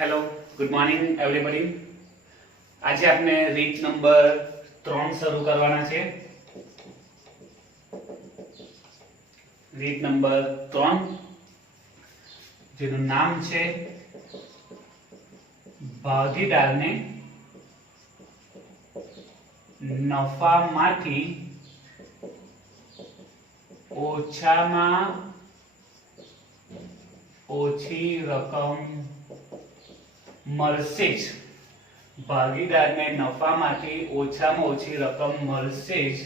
Hello, good morning everybody. આજે આપણે રીત નંબર 3 શરૂ કરવાના છે. રીત નંબર 3 જેનું નામ છે ભાગીદારને નફામાંથી ઓછામાં ઓછી રકમ મળશે જ. ભાગીદારને નફામાંથી ઓછામાં ઓછી રકમ મળશે જ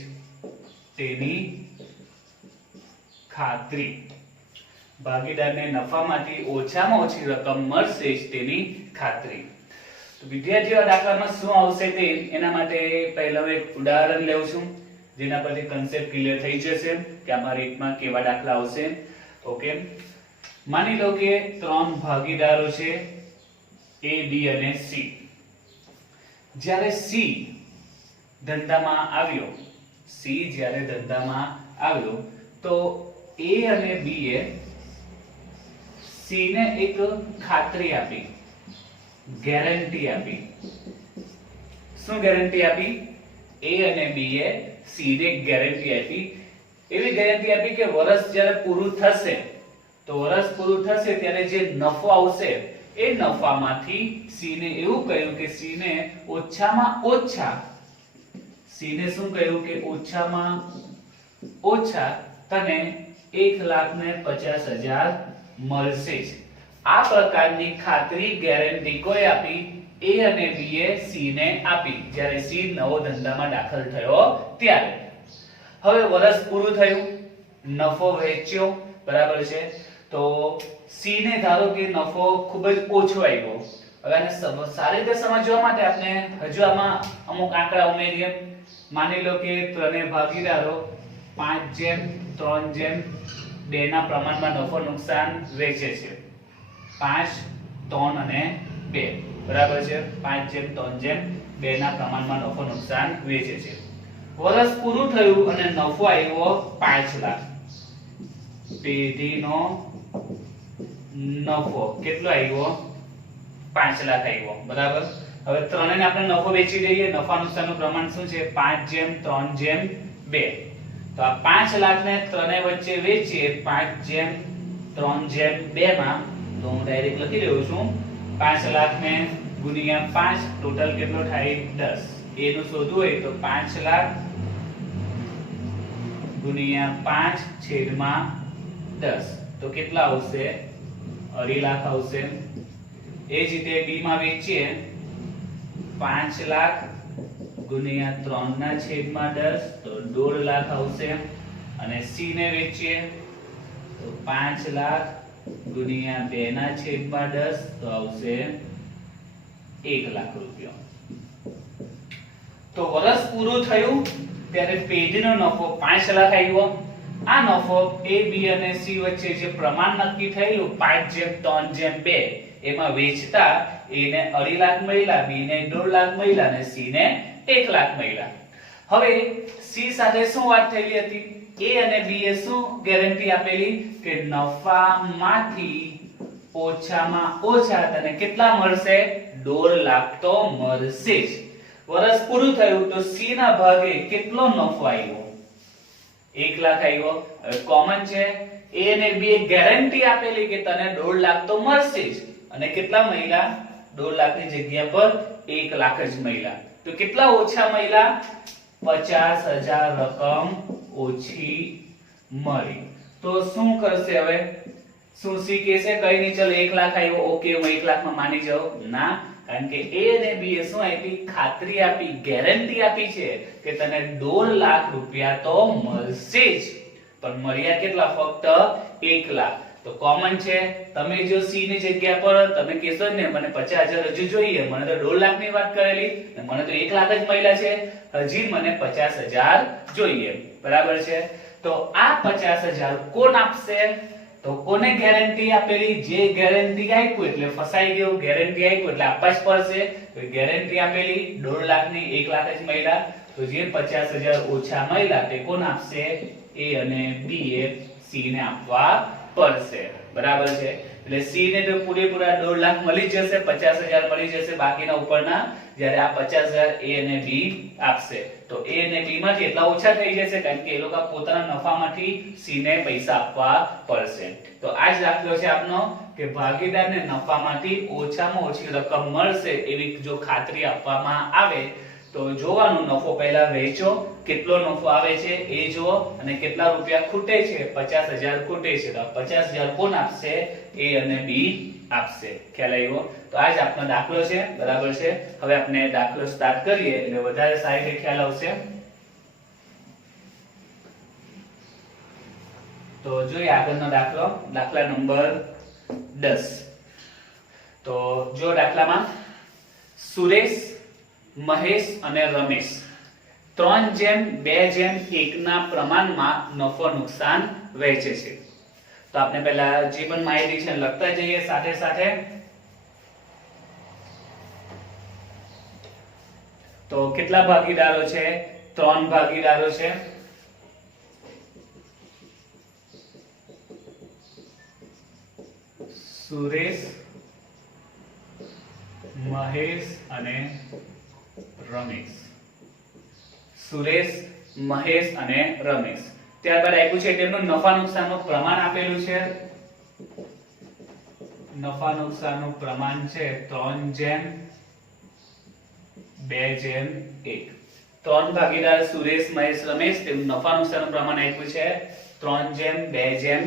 તેની ખાતરી. ભાગીદારને નફામાંથી ઓછામાં ઓછી રકમ મળશે જ તેની ખાતરી. તો વિદ્યાર્થીઓ, દાખલામાં શું આવશે તે એના માટે પહેલા એક ઉદાહરણ લેવું છું, જેના પરથી કન્સેપ્ટ ક્લિયર થઈ જશે કે આમાં રીતમાં કેવા દાખલા આવશે. ઓકે, માની લો કે 3 ભાગીદારો છે, A, B અને C. જ્યારે C ધંધામાં આવ્યો તો A અને B એ C ને એક ખાતરી આપી, ગેરંટી આપી. શું ગેરંટી આપી? A અને B એ C ને ગેરંટી આપી. એવી ગેરંટી આપી કે વર્ષ જ્યારે પૂરું થશે ત્યારે જે નફો આવશે એ નફામાંથી C ને એવું કહ્યું કે C ને ઓછામાં ઓછા તને 1,50,000 મળશે જ. આ પ્રકારની ખાતરી, ગેરંટી કોઈ આપી? A અને B એ C ને આપી જ્યારે C નવો ધંધામાં દાખલ થયો ત્યારે. હવે વર્ષ પૂરું થયું, નફો વેચ્યો, બરાબર છે. તો C ને ધારો કે નફો ખૂબ જ ઓછો આવ્યો. હવે આને સારી રીતે સમજવા માટે આપણે હજુ આમાં અમુક આંકડા ઉમેરીએ. માની લો કે ત્રણેય ભાગીદારો 5:3:2 ના પ્રમાણમાં નફો નુકસાન વેચે છે. 5, 3 અને 2, બરાબર છે. 5:3:2 ના પ્રમાણમાં નફો નુકસાન વેચે છે. વર્ષ પૂરું થયું અને નફો આવ્યો 5 લાખ. પેઢીનો નફો કેટલો આવ્યો? 5 લાખ આવ્યો, બરાબર. હવે ત્રણેયને આપણે નફો વેચી દઈએ. નફા નુકસાનનું પ્રમાણ શું છે? 5:3:2. તો આ 5 લાખ ને ત્રણેય વચ્ચે વેચીએ 5:3:2 માં. તો હું ડાયરેક્ટ લખી રહ્યો છું 5 લાખ ને ગુણ્યા 5, ટોટલ કેટલો થાય? 10. એ નું શોધવું હોય તો 5 લાખ ગુણ્યા 5/10 તો કેટલા આવશે? 2.5 લાખ આવશે. એ જ રીતે B માં વેચીએ 5 લાખ ગુણ્યા 3/10 તો 1.5 લાખ આવશે. અને C ને વેચીએ તો 5 લાખ ગુણ્યા 2/10 તો આવશે 1 લાખ રૂપિયા. તો વર્ષ પૂરું થયું ત્યારે પેઢીનો નફો 5 લાખ આવ્યો. આ નફો A, B અને C વચ્ચે જે પ્રમાણ નક્કી થયેલું 5:3:2 એમાં વેચતા A ને 2.5 લાખ મળ્યા, B ને 1.5 લાખ મળ્યા અને C ને 1 લાખ મળ્યા. હવે C સાથે શું વાત થયેલી હતી? A અને B એ શું ગેરંટી આપેલી કે નફામાંથી ઓછામાં ઓછા તને કેટલા મળશે? 1.5 લાખ તો મળશે જ. વર્ષ પૂરું થયું તો C ના ભાગે કેટલો નફો આવ્યો? 1 લાખ આવ્યો. હવે કોમન છે, A અને B એ ગેરંટી આપેલી કે તને 1.5 લાખ તો મળશે જ. અને કેટલા મળ્યા? 1.5 લાખની જગ્યા પર 1 લાખ જ મળ્યા. તો કેટલા ઓછા મળ્યા? 50,000 રકમ ઓછી મળી. તો શું કરશે હવે? શું C કહેશે? કઈ નહીં, ચલો 1 લાખ આવ્યો, ઓકે હું 1 લાખમાં માની જાઉં? ના, કારણ કે A અને B એ શું આપી? ખાતરી આપી, ગેરંટી આપી છે કે તને 1.5 લાખ રૂપિયા તો મળશે જ. પણ મળ્યા કેટલા? ફક્ત 1 લાખ. તો કોમન છે, તમે જો C ની જગ્યા પર તમે કહેશો ને મને 50,000 હજુ જોઈએ, મને તો 1.5 લાખ ની વાત કરેલી ને મને તો 1 લાખ જ મળ્યા છે, હજી મને 50,000 જોઈએ, બરાબર છે. તો આ 50,000 કોણ આપશે? તો કોને ગેરંટી આપેલી? જે ગેરંટી આપ્યું એટલે ફસાઈ ગયો. ગેરંટી આપ્યું એટલે આપવા જ પડશે. તો ગેરંટી આપેલી 1.5 લાખ ની 1 લાખ જ મળ્યા. તો જે 50,000 ઓછા મળ્યા તે કોણ આપશે? A અને B એ C ને આપવા પડશે, બરાબર છે। એટલે સી ને તો પૂરેપૂરા 1.5 લાખ મળી જશે, 50,000 મળી જશે, બાકીના ઉપરના જ્યારે આ 50,000 એ અને બી આપશે તો એ અને બી માંથી એટલા ઓછા થઈ જશે કારણ કે એ લોકો પોતાના નફામાંથી સી ને પૈસા આપવા પડશે। તો આ જ દાખલો છે આપનો કે ભાગીદારને નફામાંથી ઓછામાં ઓછી રકમ મળશે એવી જો ખાતરી આપવામાં આવે તો જોવાનું નફો પહેલા વેચો, કેટલો નફો આવે છે એ જુઓ અને કેટલા રૂપિયા ખૂટે છે, 50,000 ખૂટે છે તો 50,000 કોણ આપશે? એ અને બી આપશે। ખ્યાલ આવ્યો? તો આ જ આપનો દાખલો છે, બરાબર છે। હવે આપણે દાખલો સ્ટાર્ટ કરીએ એટલે વધારે સારી રીતે ખ્યાલ આવશે। તો જોઈએ આગળનો દાખલો, દાખલા નંબર 10। તો જો દાખલામાં સુરેશ, મહેશ અને રમેશ 3:2:1 ના પ્રમાણમાં નફો નુકસાન વહેંચે છે। તો આપણે પહેલા જે પણ માહિતી છે લખતા જઈએ સાથે સાથે। તો કેટલા ભાગીદારો છે? 3 ભાગીદારો છે। સુરેશ, મહેશ અને રમેશ। સુરેશ, મહેશ અને રમેશ। ત્યારબાદ આપ્યું છે તેમનું નફા નુકસાનનું પ્રમાણ આપેલું છે। નફા નુકસાનનું પ્રમાણ છે 3:2:1। 3 ભાગીદાર સુરેશ, મહેશ, રમેશ તેમનું નફા નુકસાનનું પ્રમાણ આપ્યું છે 3:2:1।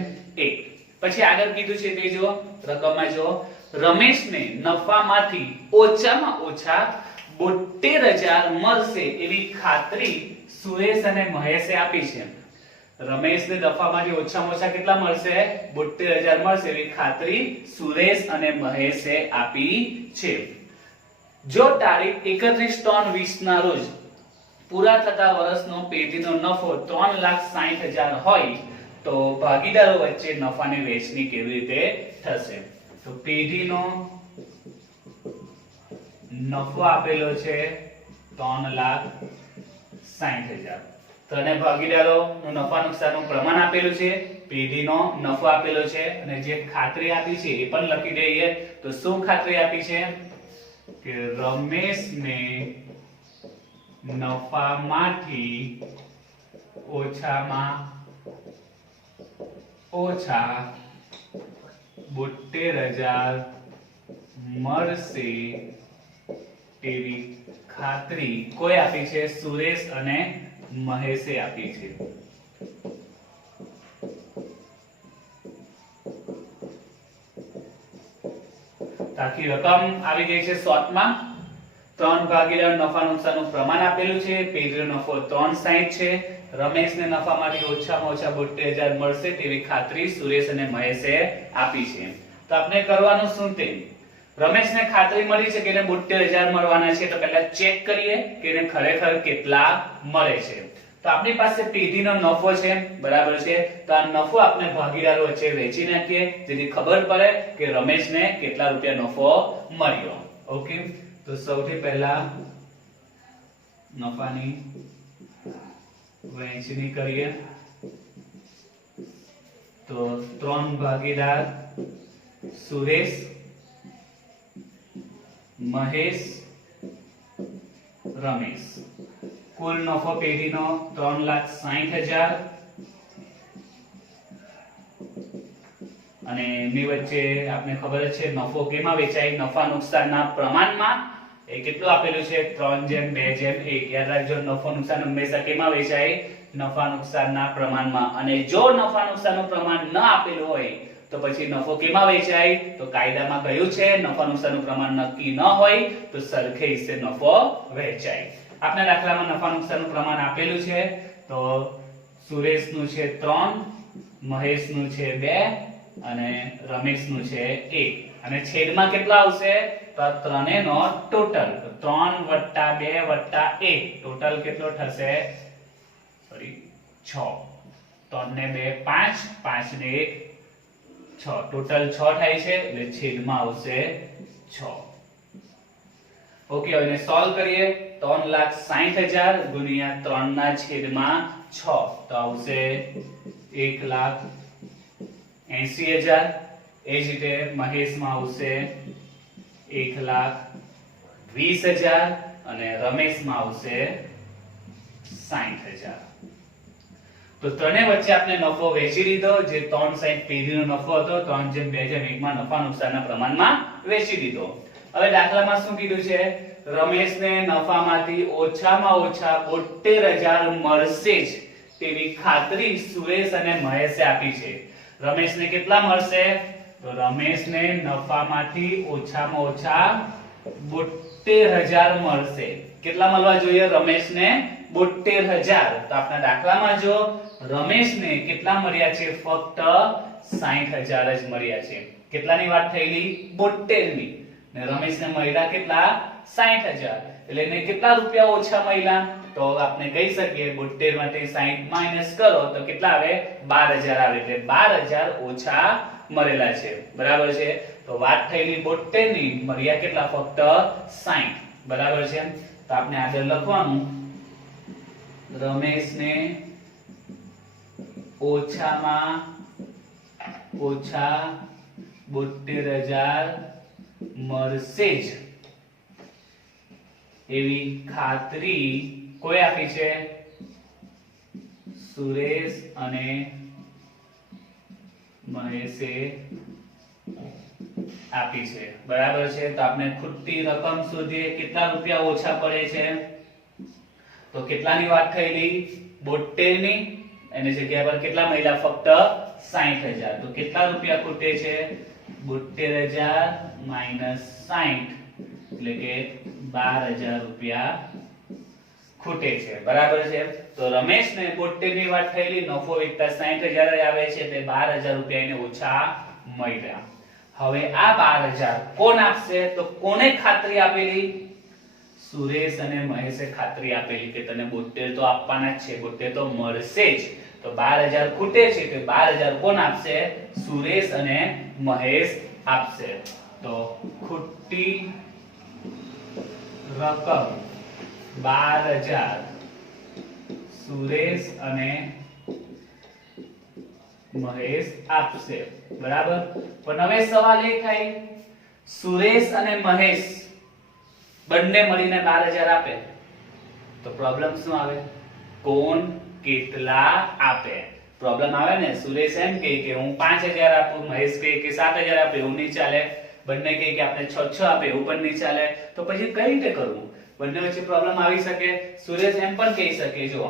પછી આગળ કીધું છે તે જો રકમમાં જો રમેશને નફામાંથી ઓછામાં ઓછા 72,000 મળશે એવી ખાતરી સુરેશ અને મહેશે આપી છે। રમેશને નફામાંથી ઓછામાં ઓછા કેટલા મળશે? 72,000 મળશે એવી ખાતરી સુરેશ અને મહેશે આપી છે। જો તારીખ 31/3/20 ના રોજ પૂરા થતા વર્ષનો પેઢીનો નફો 3,60,000 હોય તો ભાગીદારો વચ્ચે નફાની વહેંચણી કેવી રીતે થશે? તો પેઢીનો નફો આપેલો છે 3,60,000 તો અને ભાગીદારોનું નફા નુકસાનનું પ્રમાણ આપેલું છે, પેઢીનો નફો આપેલો છે અને જે ખાતરી આપી છે એ પણ લખી દઈએ। તો શું ખાતરી આપી છે કે રમેશને નફામાંથી ઓછામાં ઓછા 72,000 મળશે એવી ખાતરી કોઈ આપી છે? સુરેશ અને મહેશે આપી છે। તાકી રકમ આવી ગઈ છે શોર્ટમાં 3 ભાગીદાર નફા નુકસાનનું પ્રમાણ આપેલું છે, પેઢીનો નફો 360 છે, રમેશને નફામાંથી ઓછામાં ઓછા 72,000 મળશે તેવી ખાતરી સુરેશ અને મહેશે આપી છે। તો આપણે કરવાનું શું તે રમેશને ખાતરી મળી છે કે એને 72,000 મળવાના છે તો પહેલા ચેક કરીએ કે એને ખરેખર કેટલા મળે છે। તો આપણી પાસે પેઢીનો નફો છે, બરાબર છે। તો આ નફો આપણે ભાગીદારો વચ્ચે વહેંચી નાખીએ જેથી ખબર પડે કે રમેશને કેટલા રૂપિયા નફો મળ્યો। ઓકે, તો સૌથી પહેલા નફાની વહેંચણી કરીએ। તો 3 ભાગીદાર સુરેશ, મહેશ, રમેશ, કુલ નફો પેઢીનો 3,60,000 અને એની વચ્ચે આપણે ખબર છે નફો કેમાં વેચાય? નફા નુકસાનના પ્રમાણમાં। એ કેટલું આપેલું છે? 3:2:1। યાદ રાખજો નફો નુકસાન હંમેશા કેમાં વેચાય? નફા નુકસાનના પ્રમાણમાં। અને જો નફા નુકસાનનું પ્રમાણ ન આપેલું હોય તો પછી નફો કેમાં વેચાય? તો કાયદામાં કહ્યું છે નફા નુકસાનનું પ્રમાણ નક્કી ન હોય તો સરખે હિસ્સે નફો વહેંચાય। આપના દાખલામાં નફા નુકસાનનું પ્રમાણ આપેલું છે તો સુરેશનું છે 3, મહેશનું છે 2 અને રમેશનું છે 1 અને છેદમાં કેટલા આવશે? તો ત્રણેયનો ટોટલ 3 + 2 + 1 ટોટલ કેટલો થશે? સોરી 6। 3 ને 2 5, 5 ને 1 6, ટોટલ 6 થાય છે એટલે છેદમાં આવશે 6। ઓકે, હવે એને સોલ્વ કરીએ 3,60,000 ગુણ્યા 3/6 તો આવશે 1,60,000 80,000 એ જ રીતે મહેશમાં આવશે 1,20,000 અને રમેશમાં આવશે 60,000. તો ત્રણે વચ્ચે આપણે નફો વેચી લીધો જે 360 પેઢીનો નફો હતો 3/2:1 માં નફા નુકસાનના પ્રમાણમાં વેચી દીધો. હવે દાખલામાં શું કીધું છે રમેશને નફામાંથી ઓછામાં ઓછા 72,000 મળશે જ તેવી ખાતરી સુરેશ અને મહેશે આપી છે. રમેશને કેટલા મળશે તો રમેશને નફામાંથી ઓછામાં ઓછા 72,000 મળશે. કેટલા મળવા જોઈએ રમેશને 72,000. તો આપણા દાખલામાં જો રમેશને કેટલા મળ્યા છે ફક્ત 60,000 જ મળ્યા છે. કેટલાની વાત થઈલી 72 ની ને રમેશને મળ્યા કેટલા 60,000 એટલે એને કેટલા રૂપિયા ઓછા મળ્યા તો આપણે કહી શકીએ 72 માંથી 60 માઈનસ કરો તો કેટલા આવે 12,000 આવે એટલે 12,000 ઓછા મળેલા છે. બરાબર છે. તો વાત થઈલી 72 ની મળ્યા કેટલા ફક્ત 60. બરાબર છે. તો આપણે આગળ લખવાનું રમેશને ઓછામાં ઓછા 72,000 મળશે જ એવી ખાતરી કોઈ આપી છે સુરેશ અને મહેશે આપી છે. બરાબર છે. તો આપણે ખૂટતી રકમ શોધીએ કેટલા રૂપિયા ઓછા પડે છે તો કેટલાની વાત થઈલી 72 ની એની જગ્યા પર કેટલા મળ્યા ફક્ત 60,000. તો કેટલા રૂપિયા ખૂટે છે 72,000 માઈનસ 60 એટલે કે 12,000 રૂપિયા ખૂટે છે. બરાબર છે. તો રમેશને 72 ની વાત થઈલી નફો વેચતા 60,000 જ આવે છે એટલે 12,000 રૂપિયા એને ઓછા મળ્યા. હવે આ 12,000 કોણ આપશે તો કોને ખાતરી આપેલી સુરેશ અને મહેશે ખાતરી આપેલી કે તને 72 તો આપવાના જ છે 72 તો મળશે જ. તો 12,000 ખૂટે છે તો 12,000 કોણ આપશે સુરેશ અને મહેશ આપશે. તો ખૂટતી રકમ 12,000 સુરેશ અને મહેશ આપશે. બરાબર. પણ હવે સવાલ એ થાય સુરેશ અને મહેશ બંને મળીને 12,000 આપે તો પ્રોબ્લેમ શું આવે કોણ કેટલા આપે. પ્રોબ્લેમ આવે ને સુરેશ એમ કહે કે હું 5,000 આપું મહેશ કહે કે 7,000 આપે એવું નહીં ચાલે. બંને કહે કે આપણે 6 આપે એવું પણ નહીં ચાલે. તો પછી કઈ રીતે કરવું બંને વચ્ચે પ્રોબ્લેમ આવી શકે. સુરેશ એમ પણ કહી શકે જો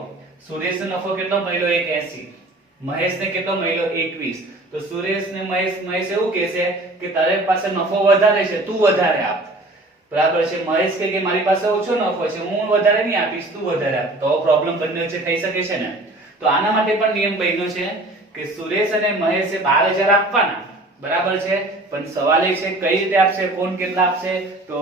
સુરેશનો નફો કેટલો મળ્યો 180 મહેશને કેટલો મળ્યો 21 તો સુરેશ ને મહેશ એવું કહેશે કે તારી પાસે નફો વધારે છે તું વધારે આપ. બરાબર છે. મહેશ કહે કે મારી પાસે ઓછો નફો છે હું વધારે નહીં આપીશ તું વધારે આપ. તો પ્રોબ્લેમ બંને વચ્ચે થઈ શકે છે ને. તો આના માટે પણ નિયમ બન્યો છે કે સુરેશ અને મહેશે 12,000 આપવાના. બરાબર છે. પણ સવાલ એ છે કઈ રીતે આપશે કોણ કેટલા આપશે તો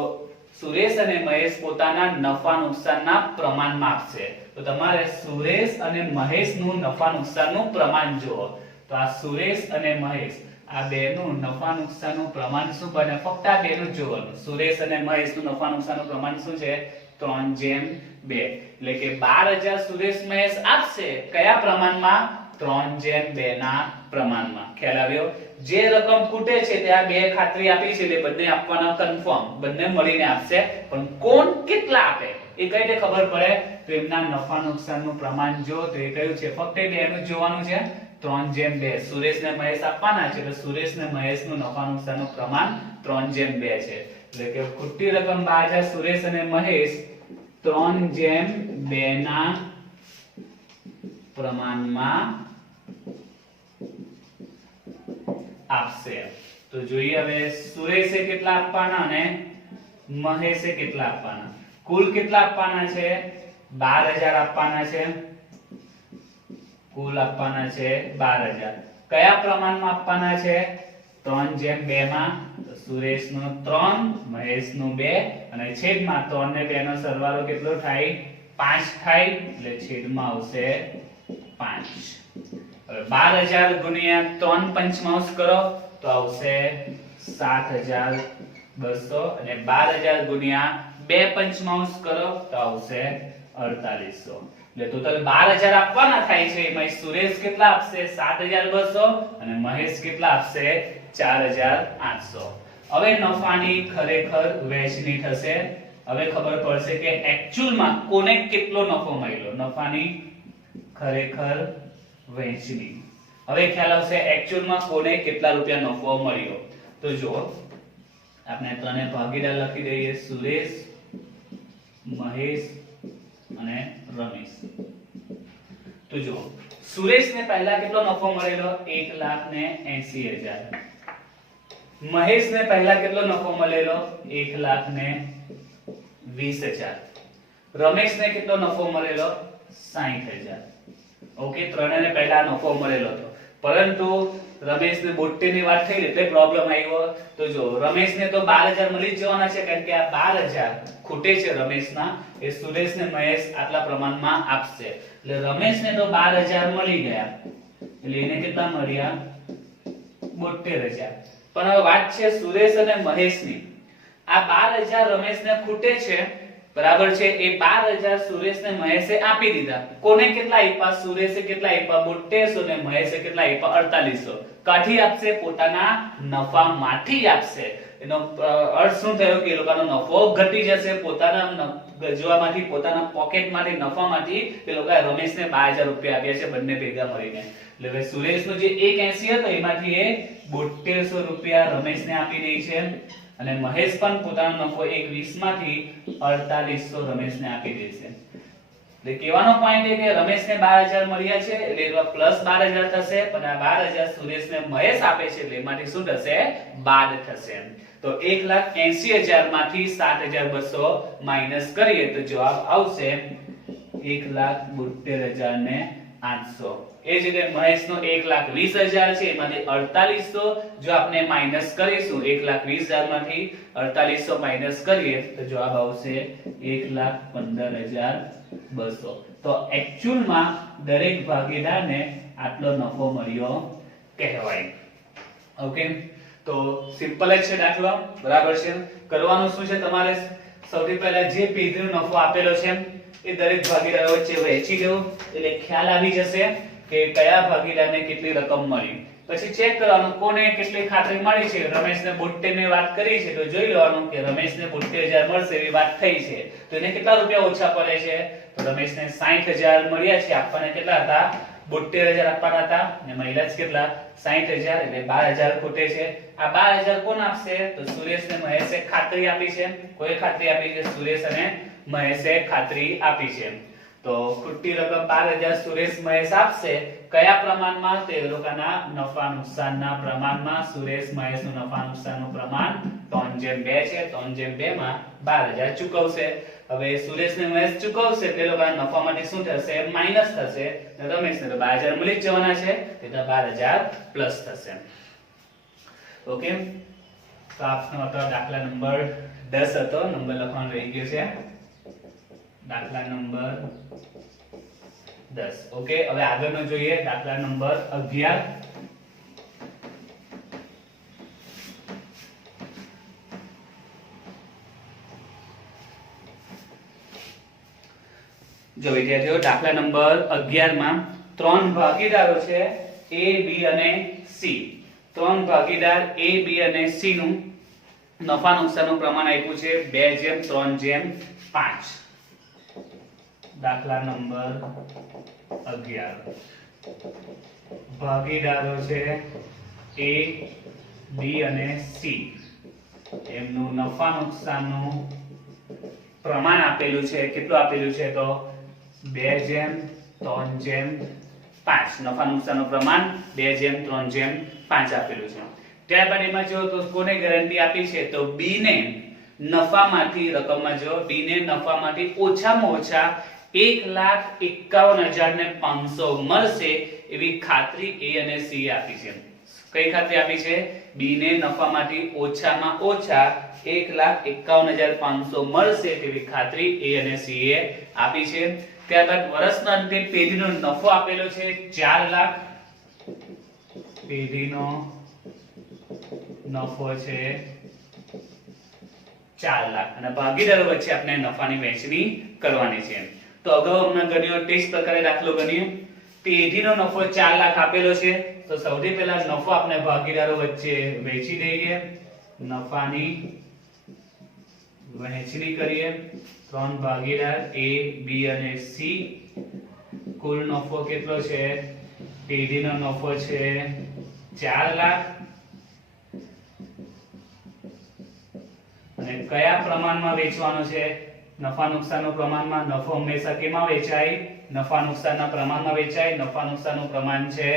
સુરેશ અને મહેશ પોતાના નફા નુકસાનના પ્રમાણમાં આપશે. તો તમારે સુરેશ અને મહેશનું નફા નુકસાનનું પ્રમાણ જુઓ. તો આ સુરેશ અને મહેશ આ બેનું નફા નુકસાનનું પ્રમાણ શું બને ફક્ત આ બેનું જ જોવાનું. સુરેશ અને મહેશનું નફા નુકસાનનું પ્રમાણ શું છે 3/2 એટલે કે 12,000 સુરેશ મહેશ આપશે કયા પ્રમાણમાં 3/2 ના પ્રમાણમાં. ખ્યાલ આવ્યો. જે રકમ ખૂટે છે તે આ બે ખાતરી આપી છે એટલે બંને આપવાના કન્ફર્મ બંને મળીને આપશે પણ કોણ કેટલા આપે એ કઈ રીતે ખબર પડે તો એમના નફા નુકસાનનું પ્રમાણ જો તો એ કયું છે ફક્ત એ બેનું જ જોવાનું છે 3/2. સુરેશ ને મહેશ આપવાના છે એટલે સુરેશ ને મહેશનું નફા નુકસાનનું પ્રમાણ 3/2 છે એટલે કે ખૂટતી રકમ 12,000 સુરેશ અને મહેશ 3/2 ના પ્રમાણમાં આપશે. તો જોઈએ હવે સુરેશે કેટલા આપવાના અને મહેશે કેટલા આપવાના. કુલ કેટલા આપવાના છે 12,000 આપવાના છે. કુલ આપવાના છે 12,000. કયા પ્રમાણમાં આપવાના છે 3/2 માં. સુરેશનું 3 મહેશનું 2 અને છેદમાં 3 ને 2 નો સરવાળો કેટલો થાય 5 થાય એટલે છેદમાં આવશે 5. હવે 12,000 ગુણ્યા 3 પંચમાંશ કરો તો આવશે 7,200 અને 12,000 ગુણ્યા 2 પંચમાંશ કરો તો આવશે 4800. એટલે ટોટલ 12000 આપવાના થાય છે. એમાં સુરેશ કેટલા આપશે 7200 અને મહેશ કેટલા આપશે 4800. હવે નફાની ખરેખર વહેંચણી થશે. હવે ખબર પડશે કે એકચ્યુઅલમાં કોને કેટલો નફો મળ્યો. નફાની ખરેખર વહેંચણી. હવે ખ્યાલ આવશે એકચ્યુઅલમાં કોને કેટલા રૂપિયા નફો મળ્યો. તો જો આપણે ત્રણે ભાગીદાર લખી દઈએ, સુરેશ, મહેશ અને રમેશ. તો જો સુરેશને પહેલા કેટલો નફો મળેલો 1,80,000. મહેશને પહેલા કેટલો નફો મળેલો 1,20,000. રમેશને કેટલો નફો મળેલો 60,000. ઓકે, ત્રણેયને પહેલા નફો મળેલો હતો, પરંતુ રમેશને 72 ની વાત થઈ એટલે પ્રોબ્લેમ આવ્યો. તો જો રમેશને તો 12000 મળી જ જવાના છે, કારણ કે આ 12000 ખૂટે છે રમેશના, એ સુરેશને મહેશ આટલા પ્રમાણમાં આપશે. એટલે રમેશને તો 12000 મળી ગયા, એટલે એને કેટલા મળ્યા 72000. પણ હવે વાત છે સુરેશ અને મહેશની. આ 12000 રમેશને ખૂટે છે, બરાબર છે. એ 12000 સુરેશને મહેશે આપી દીધા. કોને કેટલા આપ્યા? સુરેશે કેટલા આપ્યા 7200 ને મહેશે કેટલા આપ્યા 4800. કાઠી આપશે? પોતાના નફામાંથી આપશે. એનો અર્થ શું થયો કે એ લોકોનો નફો ઘટી જશે. પોતાના ગજવામાંથી, પોતાના પોકેટમાંથી, નફામાંથી એ લોકોએ રમેશને 12000 રૂપિયા આપ્યા છે, બંને ભેગા મળીને. એટલે હવે સુરેશનો જે 180 હતો એમાંથી એ 7200 રૂપિયા રમેશને આપી દે છે, અને મહેશ પણ પોતાનો નફો 120 માંથી 4800 રમેશને આપી દે છે. એટલે કહેવાનો પોઈન્ટ એ કે રમેશને 12000 મળ્યા છે, એટલે પ્લસ 12000 થશે, પણ આ 12000 સુરેશને મહેશ આપે છે, એટલે એમાંથી શું થશે? બાદ થશે. તો 1,80,000 માંથી 7200 માઈનસ કરીએ તો જવાબ આવશે 1,72,800. એ જ રીતે મહેશનો 1,20,000 છે, એમાંથી 4800 જો આપણે માઈનસ કરીશું, 1,20,000 માંથી 4800 માઈનસ કરીએ તો જવાબ આવશે 1,15,200. તો એકચ્યુઅલમાં દરેક ભાગીદારને આટલો નફો મળ્યો કહેવાય. ઓકે, તો સિમ્પલ જ છે દાખલો, બરાબર છે. કરવાનું શું છે તમારે? સૌથી પહેલા જે પેઢીનો નફો આપેલો છે એ દરેક ભાગીદારો વચ્ચે વહેંચી દેવો, એટલે ખ્યાલ આવી જશે કે કયા ભાગીદારને કેટલી રકમ મળી. પછી ચેક કરવાનું કોને કેટલી ખાતરી મળી છે. રમેશને 72 ની વાત કરી છે, તો જોઈ લેવાનું કે રમેશને 72000 મળશે એવી વાત થઈ છે, તો એને કેટલા રૂપિયા ઓછા પડે છે? તો રમેશને 60000 મળ્યા છે, આપવાને કેટલા હતા? 72000 આપવાના હતા, અને મહિલા જ કેટલા? 60000, એટલે 12000 ખૂટે છે. આ 12000 કોણ આપશે? તો સુરેશ ને મહેશે ખાતરી આપી છે. કોઈ ખાતરી આપી છે? સુરેશ અને મહેશે ખાતરી આપી છે. તો ખૂટતી રકમ 12000 સુરેશ મહેશ આપશે. કયા પ્રમાણમાં? તે લોકોના નફા નુકસાનના પ્રમાણમાં. સુરેશ મહેશનું નફા નુકસાનનું પ્રમાણ 3:2 છે. 3:2 માં 12000 ચૂકવશે. હવે સુરેશ ને મહેશ ચૂકવશે એટલે લોકોના નફામાંથી શું થશે? માઈનસ થશે. રમેશને તો 12000 મળી જ જવાના છે, એટલે 12000 પ્લસ થશે. ઓકે, તો આપનો હતો દાખલા નંબર 10 હતો. નંબર લખવાનું રહી ગયો છે, દાખલા નંબર 10. ઓકે, હવે આગળનો જોઈએ દાખલા નંબર 11. જો વિદ્યાર્થીઓ, દાખલા નંબર 11 માં ત્રણ ભાગીદારો છે A, B અને C. ત્રણ ભાગીદાર A, B અને C નું નફા નુકસાનનું પ્રમાણ આપ્યું છે 2:3:5. દાખલા નંબર 11. ભાગીદારો છે A, B અને C. એમનું નફા નુકસાનનું પ્રમાણ આપેલું છે. કેટલું આપેલું છે? તો 2:3:5. નફા નુકસાનનું પ્રમાણ 2:3:5 આપેલું છે. ત્યારબાદ એમાં જો તો કોને ગેરંટી આપી છે? તો B ને નફામાંથી, રકમમાં જો B ને નફામાંથી ઓછામાં ઓછા 1,51,500 મળશે એવી ખાતરી A અને C આપી છે. કઈ ખાતરી આપી છે? B ને નફામાંથી ઓછામાં ઓછા 1,51,500 મળશે તેવી ખાતરી A અને C એ આપી છે. ત્યારબાદ વર્ષના અંતે પેઢીનો નફો આપેલો છે 4 લાખ. પેઢીનો નફો છે 4 લાખ, અને ભાગીદારો વચ્ચે આપણે નફાની વહેંચણી કરવાની છે. તો અગાઉ અમને ગણ્યો તે જ પ્રકારે દાખલો ગણ્યો. પેઢીનો નફો 4 લાખ આપેલો છે, તો સૌથી પહેલા નફો આપણે ભાગીદારો વચ્ચે વહેંચી દઈએ. નફાની વહેંચણી કરીએ. 3 ભાગીદાર A, B અને C. કુલ નફો કેટલો છે? પેઢીનો નફો છે 4 લાખ. અને કયા પ્રમાણમાં વેચવાનો છે? નફા નુકસાનના પ્રમાણમાં. નફો હંમેશા કેમાં વેચાય? નફા નુકસાનના પ્રમાણમાં વેચાય. નફા નુકસાનનું પ્રમાણ છે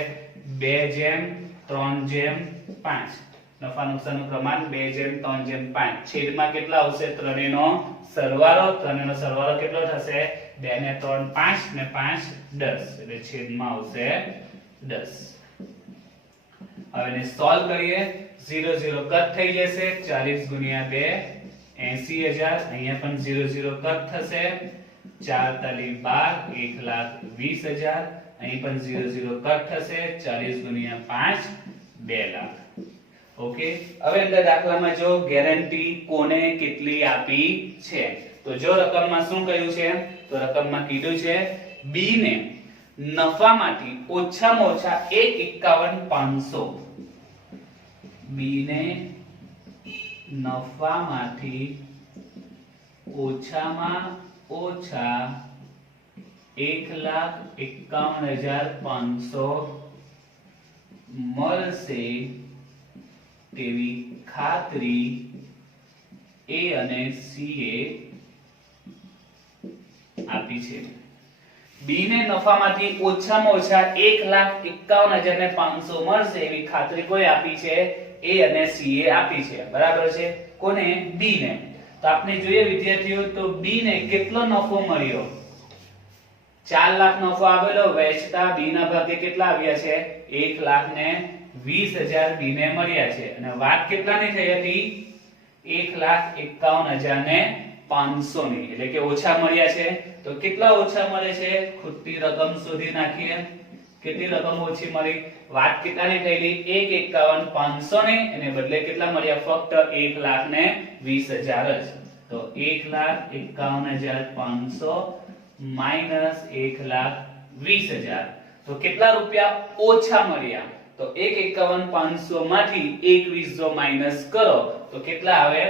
2:3:5. નફા નુકસાનનું પ્રમાણ 2:3:5. છેદમાં કેટલા આવશે? ત્રણેયનો સરવાળો. ત્રણેયનો સરવાળો કેટલો થશે? 2 ને 3 5 ને 5 10, એટલે છેદમાં આવશે 10. હવે એને સોલ્વ કરીએ. 0 0 કટ થઈ જશે. 40 ગુણ્યા 2 80000. અહીંયા પણ 0 0 કટ થશે. 4 તાલી 12 1,20,000. અહીં પણ 0 0 કટ થશે. 40 ગુણ્યા 5 2 લાખ. ઓકે. હવે અંદર દાખલામાં જો ગેરંટી કોને કેટલી આપી છે, તો જો રકમમાં શું કહ્યું છે? તો રકમમાં કીધું છે B ને નફામાંથી ઓછામાં ઓછા 1,51,500. B ને નફામાંથી ઓછામાં ઓછા 1,51,500 મળશે તેવી ખાતરી A અને C એ આપી છે. B ને નફામાંથી ઓછામાં ઓછા 1,51,500 મળશે એવી ખાતરી કોઈ આપી છે? A અને C એ આપી છે. બરાબર છે. કોને? B ને. તો આપણે જોઈએ વિદ્યાર્થીઓ, તો B ને કેટલો નફો મળ્યો? 4 લાખ નફો આવેલો. વેચતા B ના ભાગે કેટલા આવ્યા છે? 1,20,000 B ને મળ્યા છે. અને વાત કેટલાની થઈ હતી? 1,51,500 ની, એટલે કે ઓછા મળ્યા છે. તો કેટલા ઓછા મળે છે? ખોટી રકમ શોધી નાખીએ. કેટલી રકમ ઓછી મળી? વાત કેટલાની થયેલી? 1,51,500 ની, એને બદલે કેટલા મળ્યા? ફક્ત 1,20,000 જ. તો 1,51,500 માઈનસ 1,20,000. તો કેટલા રૂપિયા ઓછા મળ્યા? તો 1,51,500 માંથી 21 જો માઈનસ કરો તો કેટલા આવે?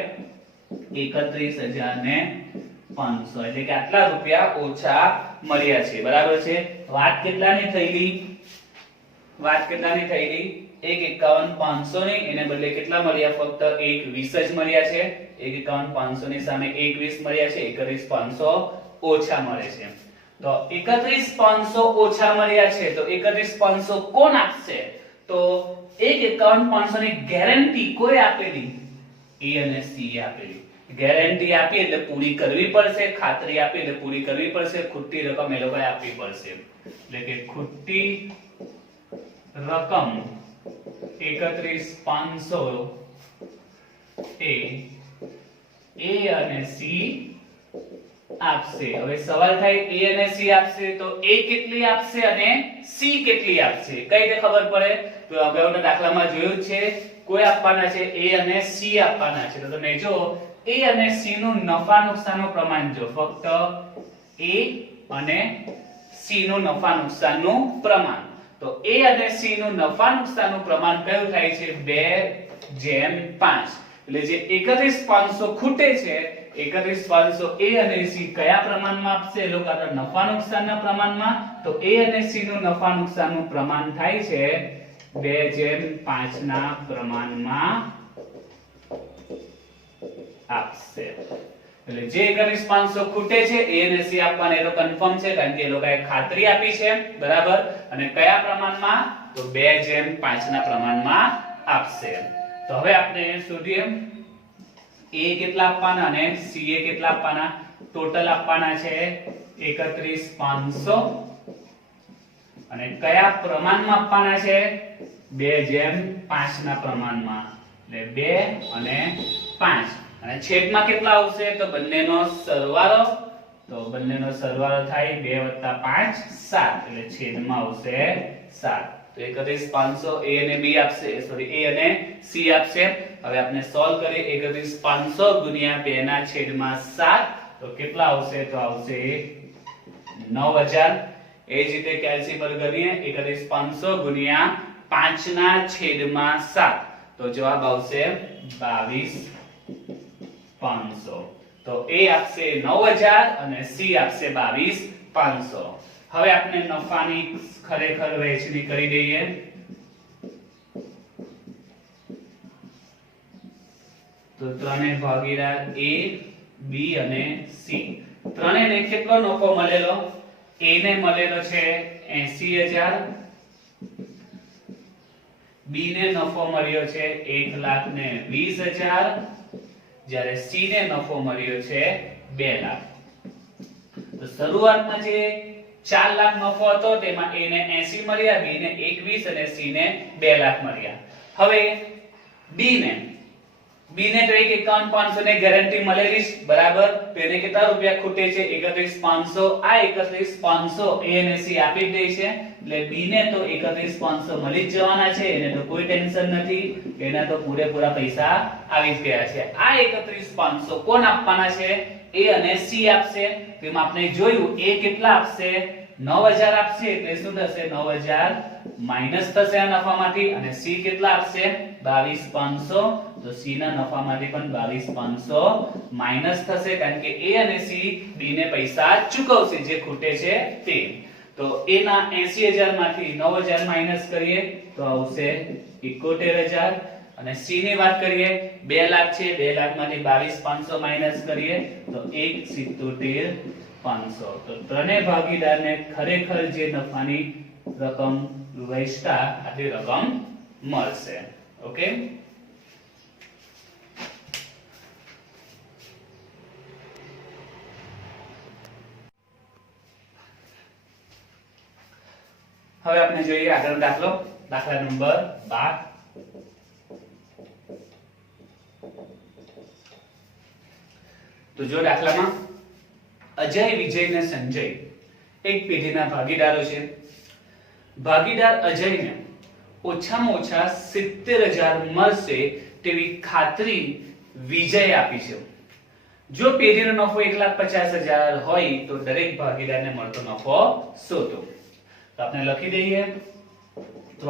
31,500. એટલે કે આટલા રૂપિયા ઓછા મળ્યા છે. બરાબર છે. વાત કેટલાની થયેલી? વાત કેટલાની થયેલી? 1,51,500 ની, એને બદલે કેટલા મળ્યા? ફક્ત 21 જ મળ્યા છે. 1,51,500 ની સામે 21 મળ્યા છે. 31,500 ઓછા મળે છે. તો 31,500 ઓછા મળ્યા છે. તો 31,500 કોણ આપશે? તો 1,51,500 ની ગેરંટી કોઈ આપેલી? A અને C આપેલી. ગેરંટી આપી એટલે પૂરી કરવી પડશે. ખાતરી આપી એટલે પૂરી કરવી પડશે. ખોટી રકમ એ લોકોએ આપવી પડશે. એટલે કે ખોટી રકમ 31,500 એ A અને C આપશે. હવે સવાલ થાય A અને C આપશે તો A કેટલી આપશે અને C કેટલી આપશે? કઈ રીતે ખબર પડે? તો અગાઉના દાખલામાં જોયું છે, કોઈ આપવાના છે? A અને C આપવાના છે. તો તમે જો A અને C નું નફા નુકસાનનું પ્રમાણ જો. ફક્ત A અને C નું નફા નુકસાનનું પ્રમાણ. તો A અને C નું નફા નુકસાનનું પ્રમાણ કયું થાય છે? 2:5. એટલે જે 31,500 ખૂટે છે, 31,500 A અને C કયા પ્રમાણમાં આપશે? એ લોકો નફા નુકસાનના પ્રમાણમાં. તો A અને C નું નફા નુકસાનનું પ્રમાણ થાય છે 2:5 ના પ્રમાણમાં આપશે. એટલે જે 31,500 ખૂટે છે A અને C આપવાના, એ તો કન્ફર્મ છે કારણ કે એ લોકોએ ખાતરી આપી છે. બરાબર. અને કયા પ્રમાણમાં? તો 2:5 ના પ્રમાણમાં આપશે. તો હવે આપણે શોધીએ A કેટલા આપવાના અને C એ કેટલા આપવાના. ટોટલ આપવાના છે 31,500 અને કયા પ્રમાણમાં આપવાના છે? 2:5 ના પ્રમાણમાં. એટલે 2 અને 5. અને છેદમાં કેટલા આવશે? તો બંનેનો સરવાળો. તો બંનેનો સરવાળો થાય 2 + 5 7, એટલે છેદમાં આવશે 7. તો 31,500 A અને B આપશે, સોરી A અને C આપશે. હવે આપણે સોલ્વ કરીએ. 31,500 ગુણ્યા 2 ના છેદમાં 7 તો કેટલા આવશે? તો આવશે 9000 એ જ રીતે કેલ્સી પર ગણીએ 31500 ગુણ્યા 5 ના છેદમાં 7 તો જવાબ આવશે 22500 તો એ આપશે 9000 અને સી આપશે 22500 હવે આપણે નફાની ખરેખર વહેંચણી કરી દઈએ તો ત્રણે ભાગીદાર A B અને C ત્રણેયને કેટલો નફો મળેલો A ને મળેલો છે 80000 B ને નફો મળ્યો છે 1,20,000 જ્યારે C ને નફો મળ્યો છે 2 લાખ તો શરૂઆતમાં જે 4 લાખ નફો હતો તેમાં A ને 80 મળ્યા B ને 21 અને C ને 2 લાખ મળ્યા હવે B ને તો 51,500 ને ગેરંટી મળેલી છે બરાબર તો એને કેટલા રૂપિયા ખૂટે છે 31,500 આ 31,500 A અને C આપી દે છે એટલે B ને તો 31,500 મળી જ જવાના છે એને તો કોઈ ટેન્શન નથી એના તો પૂરેપૂરા પૈસા આવી જ ગયા છે આ 31,500 કોણ આપવાના છે A અને C આપશે તેમાં આપણે જોયું A કેટલા આપશે 9000 આપશે એટલે શું થશે 9000 માઈનસ થશે આ નફામાંથી અને C કેટલા આપશે 22,500 તો C ના નફામાંથી પણ 22,500 માઈનસ થશે કારણ કે A અને C B ને પૈસા ચૂકવશે જે ખૂટે છે તે તો A ના 80000 માંથી 9000 માઈનસ કરીએ તો આવશે 71000 અને C ની વાત કરીએ 2 લાખ છે 2 લાખ માંથી 22,500 માઈનસ કરીએ તો 1,77,500 તો ત્રણેય ભાગીદારને ખરેખર જે નફાની રકમ વહેંચતા આટલી રકમ મળશે ઓકે હવે આપણે જોઈએ આગળનો દાખલો દાખલા નંબર 12 તો જો દાખલામાં અજય વિજય અને સંજય એક પેઢીના ભાગીદારો છે ભાગીદાર અજયને ઓછામાં ઓછા 70000 મળશે તેવી ખાતરી વિજય આપી છે જો પેઢીનો નફો 1,50,000 હોય તો દરેક ભાગીદારને મળતો નફો શોધો તો આપણે લખી દઈએ 3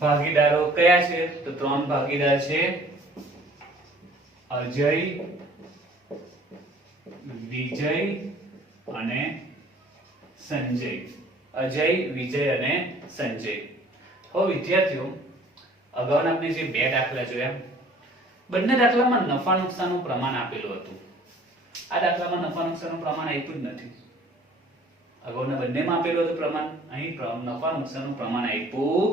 ભાગીદારો કયા છે તો 3 ભાગીદાર છે અજય વિજય અને સંજય અજય વિજય અને સંજય હવે વિદ્યાર્થીઓ અગાઉના આપણે જે બે દાખલા જોયા બંને દાખલામાં નફા નુકસાનનું પ્રમાણ આપેલું હતું આ દાખલામાં નફા નુકસાનનું પ્રમાણ આપ્યું જ નથી અગાઉના બંનેમાં આપેલું હતું પ્રમાણ અહીં નફા નુકસાનનું પ્રમાણ આપ્યું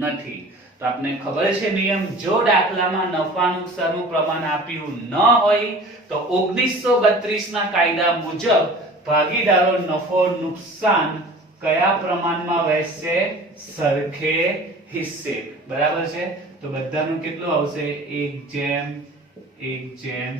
નથી તો આપને ખબર છે નિયમ જો દાખલામાં નફા નુકસાનનું પ્રમાણ આપ્યું ન હોય તો 1932 ના કાયદા મુજબ ભાગીદારો નફો નુકસાન કયા પ્રમાણમાં વહેંચશે સરખે હિસ્સે બરાબર છે તો બધાનું કેટલું આવશે 1:1:1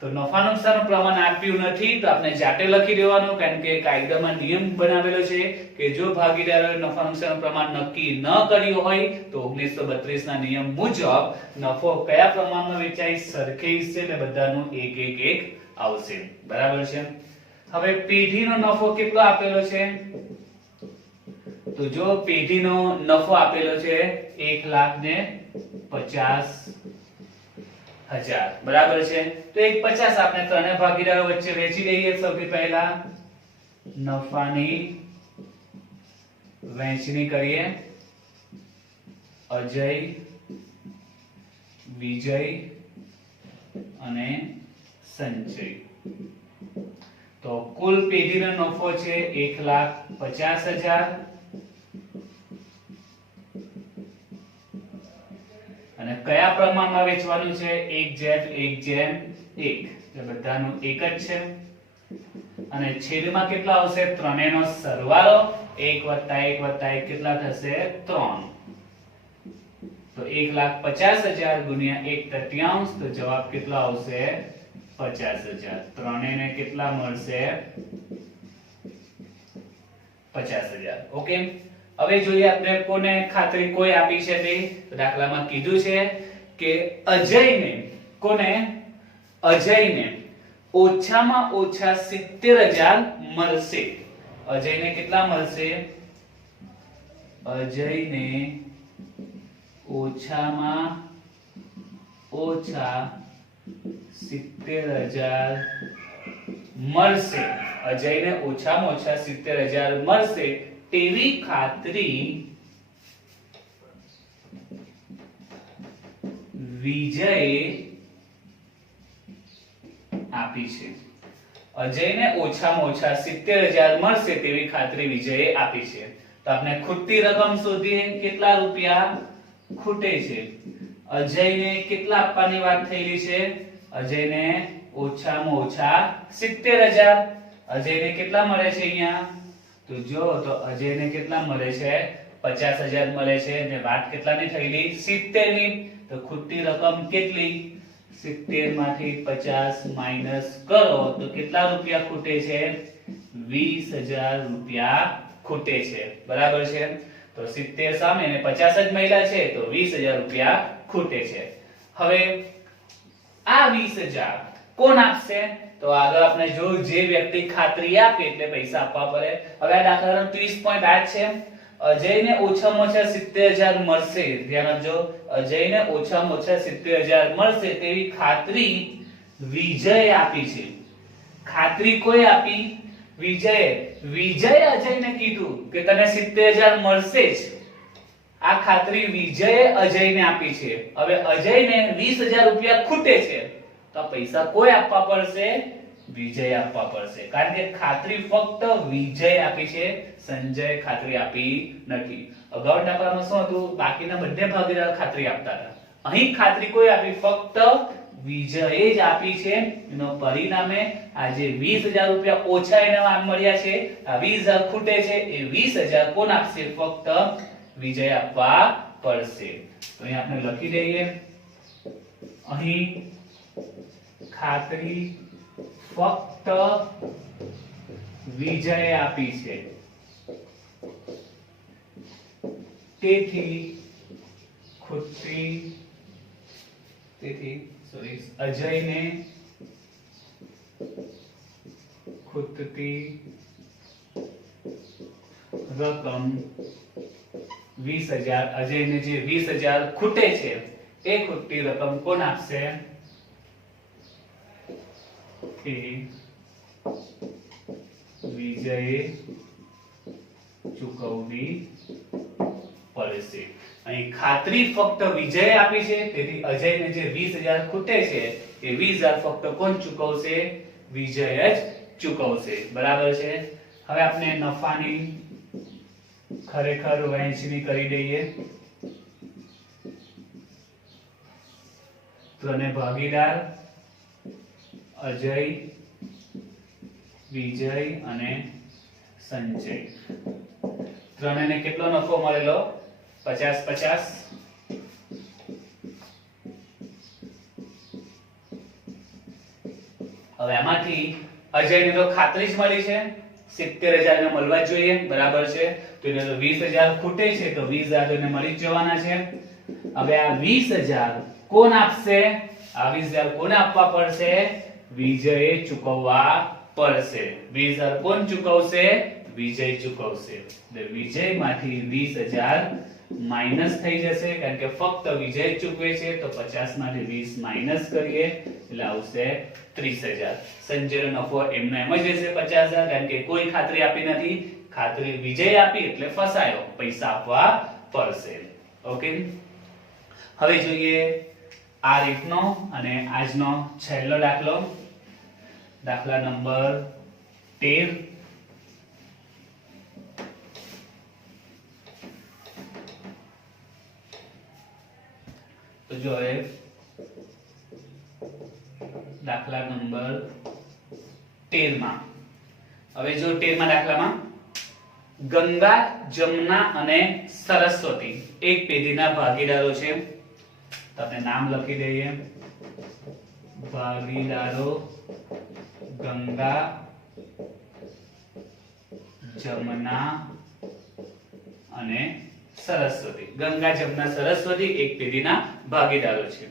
તો નફા નુકસાનનું પ્રમાણ આપ્યું નથી તો આપણે જાતે લખી દેવાનું કારણ કે કાયદામાં નિયમ બનાવેલો છે કે જો ભાગીદારોએ નફા નુકસાનનું પ્રમાણ નક્કી ન કર્યું હોય તો 1932 ના નિયમ મુજબ નફો કયા પ્રમાણમાં વેચાય સરખે હિસ્સે એટલે બધાનું 1:1:1 આવશે બરાબર છે હવે પેઢીનો નફો કેટલો આપેલો છે તો જો પેઢીનો નફો આપેલો છે 1,50,000 બરાબર છે તો 150 આપણે ત્રણે ભાગીદારો વચ્ચે વેચી દઈએ સૌથી પહેલા નફાની વહેંચણી કરીએ અજય વિજય અને સંજય તો કુલ પેઢીનો નફો છે 1,50,000 અને કયા પ્રમાણમાં વેચવાનું છે 1:1:1 એટલે બધાનું એક જ છે અને છેદમાં કેટલા આવશે ત્રણેયનો સરવાળો 1+1+1 કેટલા થશે 3 તો 1,50,000 ગુણ્યા 1/3 તો જવાબ કેટલો આવશે 50,000 ત્રણેયને કેટલા મળશે 50,000 ઓકે હવે જોઈએ આપણે કોને ખાતરી કોઈ આપી છે તે દાખલામાં કીધું છે કે અજયને ઓછામાં ઓછા 70,000 મળશે. અજયને કેટલા મળશે? અજયને ઓછામાં ઓછા 70,000 મળશે. અજયને ઓછામાં ઓછા 70,000 મળશે તેવી ખાતરી વિજયે આપી છે. અજયને ઓછામાં ઓછા 70,000 મળશે તેવી ખાતરી વિજયે આપી છે. તો આપણે ખૂટતી રકમ શોધીએ. કેટલા રૂપિયા ખૂટે છે? અજયને કેટલા આપવાની વાત થયેલી છે? અજયને ઓછામાં ઓછા 70,000. અજયને કેટલા મળે છે અહીંયા? તો જો તો અજયને કેટલા મળે છે? 50,000 મળે છે અને વાત કેટલાની થયેલી? 70 ની. તો ખૂટતી રકમ કેટલી? 70 માંથી 50 માઈનસ કરો તો કેટલા રૂપિયા ખૂટે છે? 20,000 રૂપિયા ખૂટે છે. બરાબર છે. તો 70 સામે ને 50 જ મળ્યા છે તો 20,000 રૂપિયા ખૂટે છે. હવે આ 20,000 કોણ આપશે? તો આગળ આપણે જો જે વ્યક્તિ ખાતરી આપે એટલે પૈસા આપવા પડે. હવે આ દાખલાનો 30 પોઈન્ટ આ છે. અજયને ઓછામાં ઓછા 70,000 મળશે. ધ્યાન આપજો. અજયને ઓછામાં ઓછા 70,000 મળશે તેવી ખાતરી વિજયે આપી છે. ખાતરી કોઈ આપી? વિજયે. વિજયે અજયને કીધું કે તને 70,000 મળશે જ. આ ખાતરી વિજયે અજયને આપી છે. હવે અજયને 20,000 રૂપિયા ખૂટે છે તો આ પૈસા કોઈ આપવા પડશે? વિજય આપવા પડશે. કારણ કે ખાતરી ફક્ત વિજય આપી છે, સંજય ખાતરી આપી નથી. અગાઉના દાખલામાં શું હતું? બાકીના બંને ભાગીદાર ખાતરી આપતા હતા. અહીં ખાતરી કોઈ આપી? ફક્ત વિજયે જ આપી છે. એનો પરિણામે આ જે 20,000 રૂપિયા ઓછા એને મળ્યા છે, આ 20,000 ખૂટે છે, એ 20,000 કોણ આપશે? ફક્ત વિજય આપવા પડશે. તો અહીં આપણે લખી દઈએ. અહીં ખાતરી ફક્ત વિજયે આપી છે તેથી અજયને ખૂટતી રકમ 20,000. અજયને જે 20,000 ખૂટે છે એ ખૂટતી રકમ કોણ આપશે? વિજયે ચૂકવવી પડશે. અહીં ખાતરી ફક્ત વિજયે આપી છે તેથી અજયને જે 20,000 ખૂટે છે એ 20,000 ફક્ત કોણ ચૂકવશે? વિજય જ ચૂકવશે. બરાબર છે. હવે આપણે નફાની ખરેખર વહેંચણી કરી દઈએ. ત્રણે ભાગીદાર અજય, વિજય અને સંજય. ત્રણેયને કેટલો નફો મળેલો? 50-50. હવે આમાંથી અજયને તો ખાતરી જ મળી છે, 70,000 ને મળવા જ જોઈએ. બરાબર છે. તો એને તો 20,000 ખૂટે છે તો 20,000 એને મળી જ જવાના છે. હવે આ 20,000 કોણ આપશે? આ 20,000 કોને આપવા પડશે? વિજયે ચૂકવવા પડશે. 20,000 કોણ ચૂકવશે? વિજય ચૂકવશે. એટલે વિજયમાંથી 20,000 માઈનસ થઈ જશે કારણ કે ફક્ત વિજય ચૂકવે છે તો 50 માંથી 20 માઈનસ કરીએ એટલે આવશે 30,000. સંજયનો નફો એમનો એમ જ રહેશે 50,000 કારણ કે કોઈ ખાતરી આપી નથી. ખાતરી વિજય આપી એટલે ફસાયો, પૈસા આપવા પડશે. ઓકે. હવે જોઈએ આ રીતનો અને આજનો છેલ્લો દાખલો. દાખલા નંબર 13. તો જો દાખલા નંબર 13 માં હવે જો 13 દાખલામાં ગંગા, જમના અને સરસ્વતી એક પેઢીના ભાગીદારો છે. તો આપણે નામ લખી દઈએ. ભાગીદારો ગંગા, જમના અને સરસ્વતી. ગંગા, જમના, સરસ્વતી એક પેઢીના ભાગીદારો છે.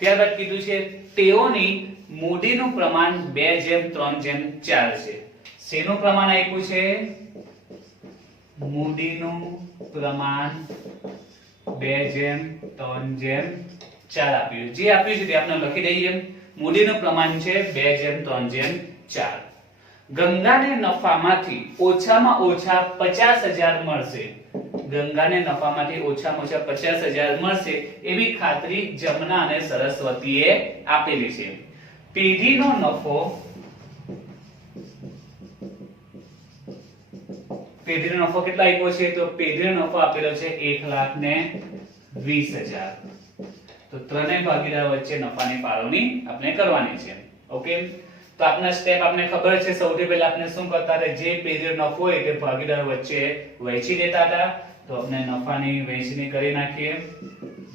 ત્યારબાદ કીધું છે તેઓની મૂડીનું પ્રમાણ 2:3:4 છે. શેનું પ્રમાણ આપ્યું છે? મૂડીનું પ્રમાણ 2:3:4 આપ્યું. જે આપ્યું છે તે આપણે લખી દઈએ. મૂડીનું પ્રમાણ છે 2:3:4. ગંગાને નફામાંથી ઓછામાં ઓછા 50,000 મળશે. ગંગાને નફામાંથી ઓછામાં ઓછા 50,000 મળશે એવી ખાતરી જમના અને સરસ્વતીએ આપેલી છે. પેઢીનો નફો કેટલો આપ્યો છે? તો પેઢીનો નફો આપેલો છે 1,20,000. તો ત્રણેય ભાગીદાર વચ્ચે નફાની ફાળવણી આપણે કરવાની છે. ઓકે, તો આપના સ્ટેપ આપને ખબર છે. સૌથી પહેલા આપણે શું કરતા હતા? જે પેઢીનો નફો હોય તે ભાગીદાર વચ્ચે વહેંચી દેતા હતા. તો આપણે નફાની વહેંચણી કરી નાખીએ.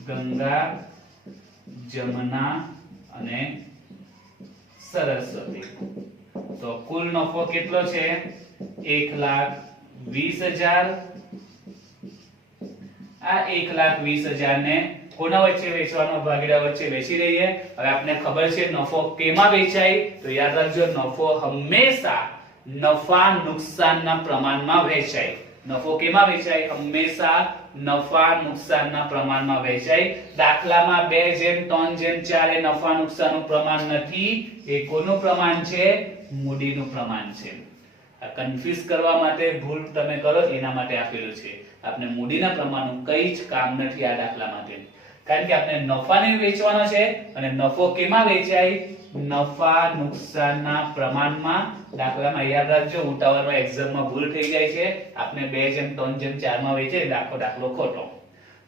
ગંગા, જમના અને સરસ્વતી. તો કુલ નફો કેટલો છે? 1,20,000. આ 1,20,000 ને કોના વચ્ચે વેચવાનો? ભાગીદાર વચ્ચે વેચી દઈએ. હવે આપને ખબર છે નફો કેમાં વેચાય? તો યાદ રાખજો, નફો હંમેશા નફા નુકસાનના પ્રમાણમાં વેચાય. નફો કેમાં વેચાય? હંમેશા નફા નુકસાનના પ્રમાણમાં વેચાય. દાખલામાં 2:3:4 એ નફા નુકસાનનું પ્રમાણ નથી. એ કોનું પ્રમાણ છે? મૂડીનું પ્રમાણ છે. આ કન્ફ્યુઝ કરવા માટે, ભૂલ તમે કરો એના માટે આપેલું છે. આપણે મૂડીના પ્રમાણનું કંઈ જ કામ નથી આ દાખલા માટે. કારણ કે આપણે નફાને વેચવાનો છે અને નફો કેમાં વેચાય? નફા નુકસાનના પ્રમાણમાં. દાખલામાં યાદ રાખજો, ઉતાવળમાં એક્ઝામમાં ભૂલ થઈ જાય છે. આપણે 2:3:4 માં વેચે દાખલો ખોટો.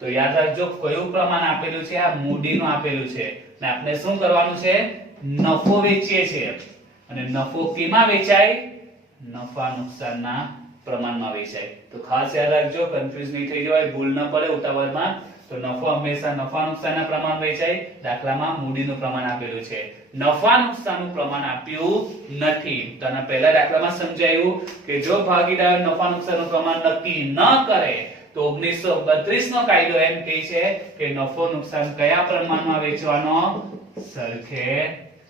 તો યાદ રાખજો કયું પ્રમાણ આપેલું છે? આ મૂડીનું આપેલું છે. અને આપણે શું કરવાનું છે? નફો વેચીએ છીએ. અને નફો કેમાં વેચાય? નફા નુકસાનના પ્રમાણમાં વેચાય. તો ખાસ યાદ રાખજો, કન્ફ્યુઝ નહીં થઈ જવાય, ભૂલ ન પડે ઉતાવળમાં. તો નફો હંમેશા નફા નુકસાનના પ્રમાણ વેચાય. દાખલામાં મૂડીનું પ્રમાણ આપેલું છે, નફા નુકસાનનું પ્રમાણ આપ્યું નથી. તો આના પહેલા દાખલામાં સમજાયું કે જો ભાગીદાર નફા નુકસાનનું પ્રમાણ નક્કી ન કરે તો 1932 નો કાયદો એમ કહે છે કે નફો નુકસાન કયા પ્રમાણમાં વેચવાનો? સરખે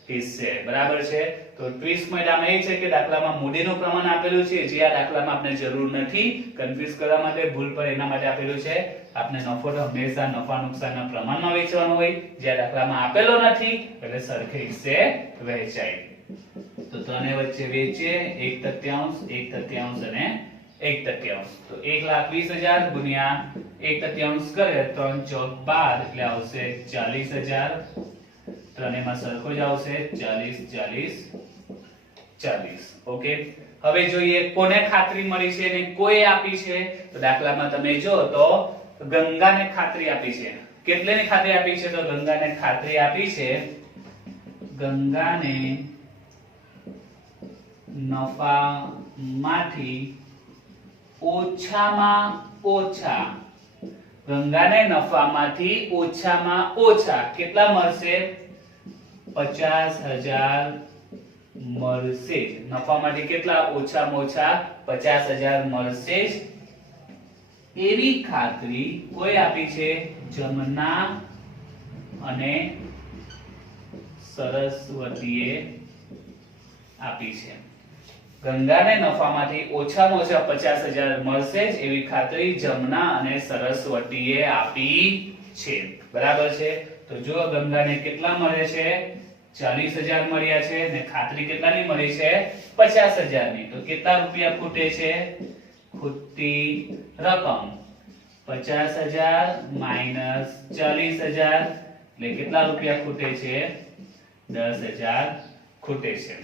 હિસ્સે. બરાબર છે. તો ટ્વિસ્ટ પોઈન્ટ આમાં એ છે કે દાખલામાં મૂડીનું પ્રમાણ આપેલું છે, જે આ દાખલામાં આપણે જરૂર નથી. કન્ફ્યુઝ કરવા માટે, ભૂલ પર એના માટે આપેલું છે. આપણે નફો તો હંમેશા નફા નુકસાનના પ્રમાણમાં વેચવાનો હોય, જે આ દાખલામાં આપેલો નથી, એટલે સરખે હિસ્સે વહેંચાય. તો ત્રણે વચ્ચે વેચીએ 1/3, 1/3 અને 1/3. તો 1,20,000 ગુણ્યા 1/3 કરે 3 ચોક 12 એટલે આવશે 40,000. ત્રણેયમાં સરખો જ આવશે 40 40. ઓકે, હવે જોઈએ કોને ખાતરી મળી છે અને કોઈ આપી છે. તો દાખલામાં તમે જો તો ગંગાને ખાતરી આપી છે. કેટલેની ખાતરી આપી છે? તો ગંગાને ખાતરી આપી છે. ગંગાને નફામાંથી ઓછામાં ઓછા, ગંગાને નફામાંથી ઓછામાં ઓછા કેટલા મળશે? 50,000 મળશે. નફામાંથી કેટલા? ઓછામાં ઓછા 50,000 મળશે જ એવી ખાતરી કોઈ આપી છે? જમના અને સરસ્વતીએ આપી છે. ગંગાને નફામાંથી ઓછામાં ઓછા 50,000 મળશે જ એવી ખાતરી જમના અને સરસ્વતીએ આપી છે. બરાબર છે. તો જો ગંગાને કેટલા મળે છે? 40,000 મળ્યા છે અને ખાતરી કેટલાની મળી છે? 50,000 ની. તો કેટલા રૂપિયા ખૂટે છે? ખૂટતી રકમ 50,000 માઈનસ 40,000 એટલે કેટલા રૂપિયા ખૂટે છે? 10,000 ખૂટે છે.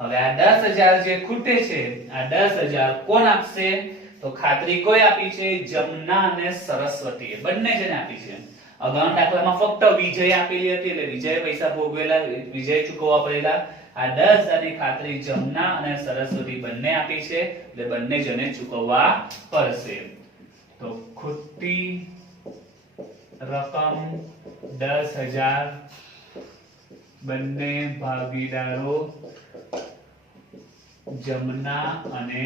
હવે આ 10,000 જે ખૂટે છે, આ 10,000 કોણ આપશે? તો ખાતરી કોઈ આપી છે? જમના અને સરસ્વતીએ. બંને જણે આપી છે. અગાઉના દાખલામાં ફક્ત વિજય આપેલી હતી એટલે વિજય પૈસા ભોગવેલા, વિજય ચૂકવવા પડેલા. આ 10,000 ની ખાતરી જમના અને સરસ્વતી બંને આપી છે એટલે બંને જણે ચૂકવવા પડશે. તો ખૂટતી રકમ 10,000 બંને ભાગીદારો જમના અને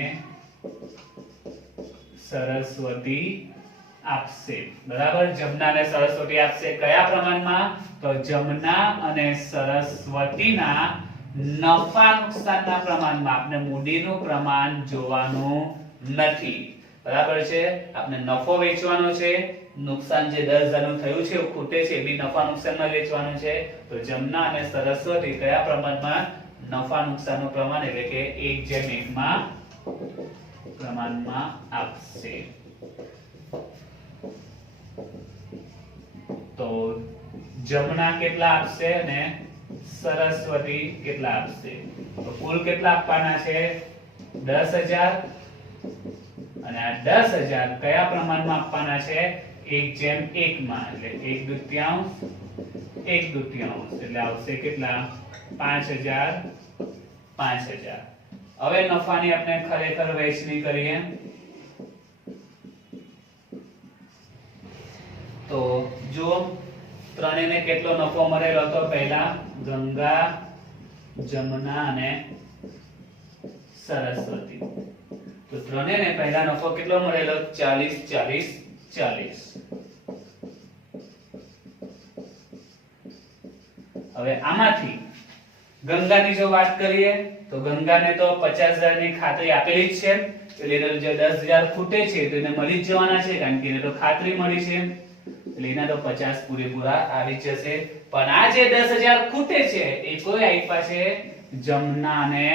સરસ્વતી આપશે. બરાબર, જમના અને સરસ્વતી આપશે કયા પ્રમાણમાં? તો જમના અને સરસ્વતીના નફા નુકસાનના પ્રમાણમાં. આપણે મૂડીનું પ્રમાણ જોવાનું નથી. બરાબર છે, આપણે નફો વેચવાનો છે, નુકસાન જે 10,000 નું થયું છે ખૂટે છે એ બી નફા નુકસાનમાં વેચવાનું છે. તો જમના અને સરસ્વતી કયા પ્રમાણમાં? નફા નુકસાનનું પ્રમાણ એટલે કે 1:1 માં પ્રમાણમાં આપશે. તો જમના કેટલા આપશે અને સરસ્વતી કેટલા આપશે? તો કુલ કેટલા આપવાના છે? 10,000 અને આ 10,000 કયા પ્રમાણમાં આપવાના છે? 1:1 માં એટલે 1/2 એટલે આવશે કેટલા? 5,000. હવે નફાની આપણે ખરેખર વહેંચણી કરીએ તો જો ત્રણેયને કેટલો નફો મળેલો હતો? પહેલા ગંગા, જમના અને સરસ્વતી. તો ત્રણેયને પહેલા નફો કેટલો મળેલો? 40. હવે આમાંથી ગંગાની જો વાત કરીએ તો ગંગાને તો 50,000 ની ખાતરી આપેલી જ છે, એટલે એને જે 10,000 ખૂટે છે તો એને મળી જ જવાના છે, કારણ કે એને તો ખાતરી મળી છે, એટલે એના તો 50 પૂરેપૂરા આવી જશે. પણ આ જે 10,000 ખૂટે છે એ કોઈ આપ્યા છે? જમના અને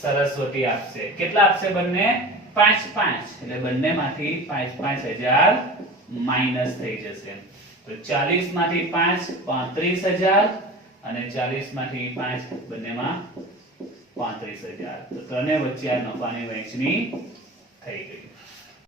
સરસ્વતી આપશે. કેટલા આપશે? બંને 5-5, એટલે બંનેમાંથી 5,000 માઈનસ થઈ જશે. તો 40 માંથી 5 35,000 અને 40 માંથી 5 બંનેમાં 35,000. તો ત્રણે વચ્ચે આ નફાની વહેંચણી થઈ ગઈ.